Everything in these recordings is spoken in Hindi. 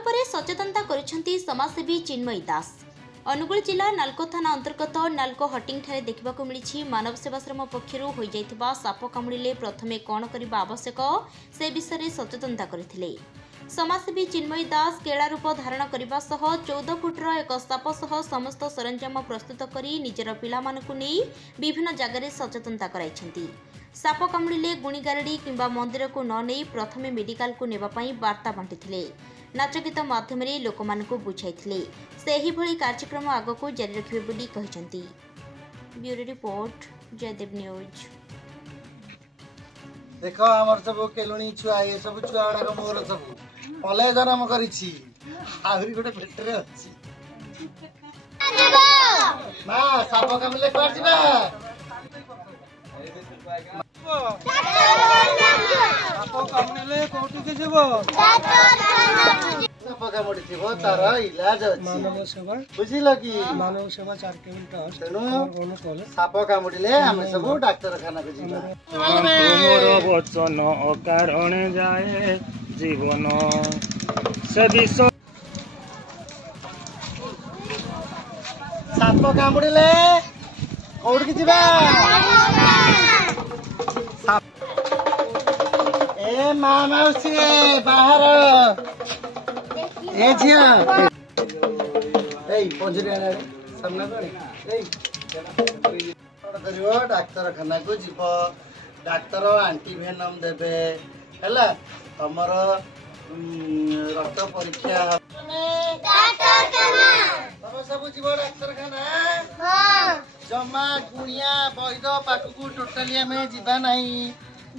उपरे सचेतनता करिसेंती समाजसेवी चिन्मयी दास। अनुगुल जिला नालको थाना अंतर्गत नालको हटिंग ठारे देखिबाकु मिलिछि मानव सेवाश्रम पक्षरु होई जाइथिबा साप कामुड़िले प्रथमे कोन करिबा आवश्यक से विषय सचेतनता करथिले। समाजसेवी चिन्मयी दास केला रूप धारण करने सह 14 फुटर एक साप सह समस्त सरंजाम प्रस्तुत करी निजर पिलामानकु नेई विभिन्न जगार सचेतनता कराइछंती। साप कामुड़िले गुणीगारेडी किंबा मंदिर को न नहीं प्रथमे मेडिकल को नेबापाई वार्ता बांटिथिले। नाच गीत माध्यम लोकमानकु बुझाइथिले। सेही भली कार्यक्रम आगकु जारी रखिबे बोली कहिसंती। Bureau report Jaydev news. देखो हमर सब केलुणी छुआ ये सब छुआ गुडा मोर सब पले जन्म करिछि आहुरी गोटे पेटरे अछि मा साप कामले कर जिबा साप कामले कोठी के जेबो साप कामडी थिबो तार इलाज अछि मानव सेवा बुझिलो कि मानव सेवा चैरिटेबल ट्रस्ट तेनु साप कामडिले हम सब डाक्टर खाना को जिबा मोर वचन अकारणे जाए जीवन से विष साप कामुड़िले कौड़ की जीवा ए माँ मौसी बाहर ए झिया ए पंजरी आने सामने करियो डाक्टर खाना को जीव डाक्टर एंटीवेनम देबे हैला हमर रक्त परीक्षा सब जीव डाक्तर खाना जमा गुणिया वैद पाखकू टोटाली आम जीवा नहीं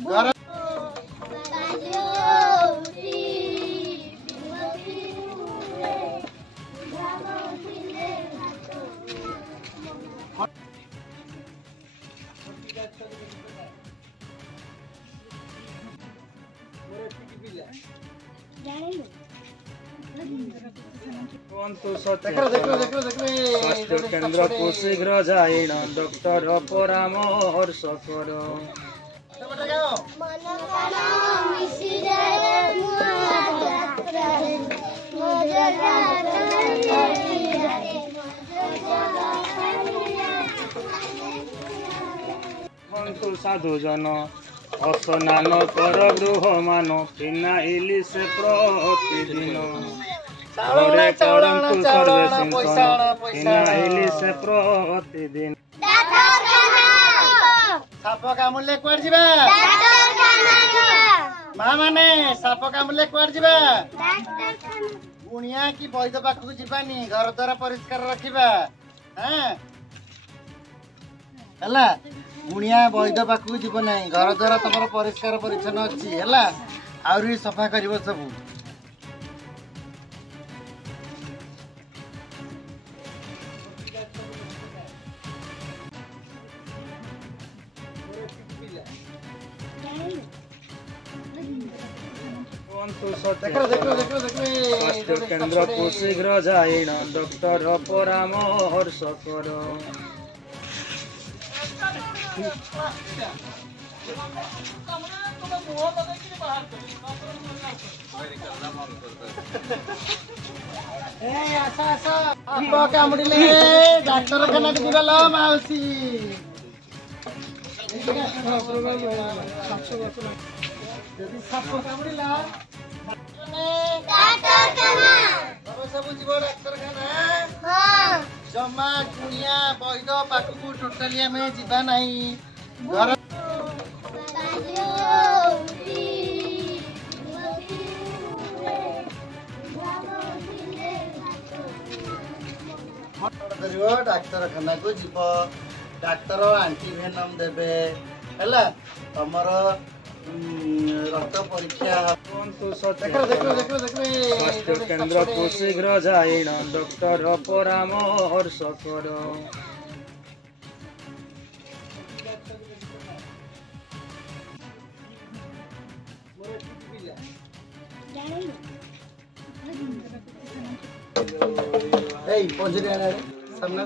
घर स्वास्थ्य केन्द्र को शीघ्र जाइन डॉक्टर परामर्श कर साधु जन अस्नान कर गृह मान फिनाइल से प्रतिदिन घरे करंतु सर्वे चिंतन फिनाइल से प्रतिदिन साप कामुड़िले कुआड़ जिबा माँ माने साप कामुड़िले कुआड़ जिबा गुणिया की वैद पाखकू जिबानी घर द्वारा परिष्कार रखिबा हैं हला गुणिया वैद पाखकू जीव नहीं घर द्वारा तमर परिष्कार परिच्छन्न अछि हला आउरी सफा करिवो सब स्वास्थ्य केन्द्र को शीघ्र जाइन डॉक्टर परामर्श कर कामुड़िले डाक्टर खाना जीवा माउसी साप कामुड़िला सब जीव डाक्तर खाना जमा गुणिया वैद पाखकू टोटाली आम जीवा नहीं घर डाक्तर खाना को जीव डाक्तर एंटीवेनम देबे हैला हमर रक्त परीक्षा स्वास्थ्य केन्द्र को शीघ्र जाइन डॉक्टर परामर्श कर पंजरी आने सामने